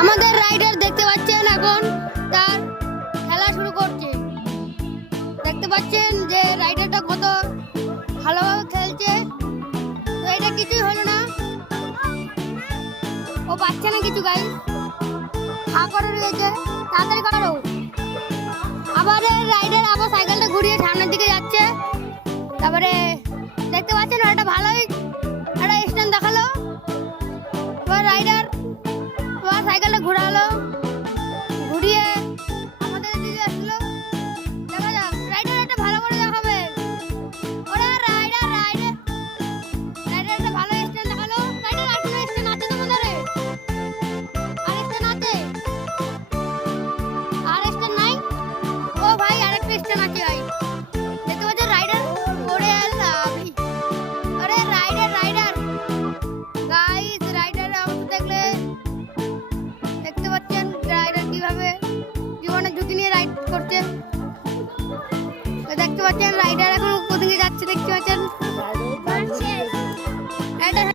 আমাদের রাইডার দেখতে পাচ্ছেন এখন তার খেলা শুরু করছে। দেখতে পাচ্ছেন যে রাইডারটা কত ভালোভাবে খেলছে। তো এটা কিছুই হলো না, ও পাচ্ছে না কিছু গাই, হা করে রয়েছে। তাড়াতাড়ি করো। আবার রাইডার আবার সাইকেলটা ঘুরিয়ে সামনের দিকে যাচ্ছে। তারপরে দেখতে পাচ্ছেন একটা ভালোই একটা স্ট্যান্ড দেখালো। এবার রাইডার এবার সাইকেলটা ঘোরালো, ঘুরিয়ে আমাদের দিকে আসলো। দেখা যাক রাইডার একটা ভালো করে দেখাবে। ওরা রাইডার রাইডার রাইডার একটা ভালো স্ট্যান্ড দেখালো। রাইডার আরেকটা স্ট্যান্ড আছে তোমাদের? আর স্ট্যান্ড আছে? আর স্ট্যান্ড নাই? ও ভাই আরেকটা স্ট্যান্ড আছে ভাই। দেখতে পাচ্ছ রাইডার ওরে লাভি। আরে রাইডার রাইডার গাইস, রাইডার দেখলে দেখতে পাচ্ছেন রাইডার কিভাবে জীবনের ঝুঁকি নিয়ে রাইড করছে। দেখতে পাচ্ছেন রাইডার এখন কোথায় যাচ্ছে দেখতে পাচ্ছেন।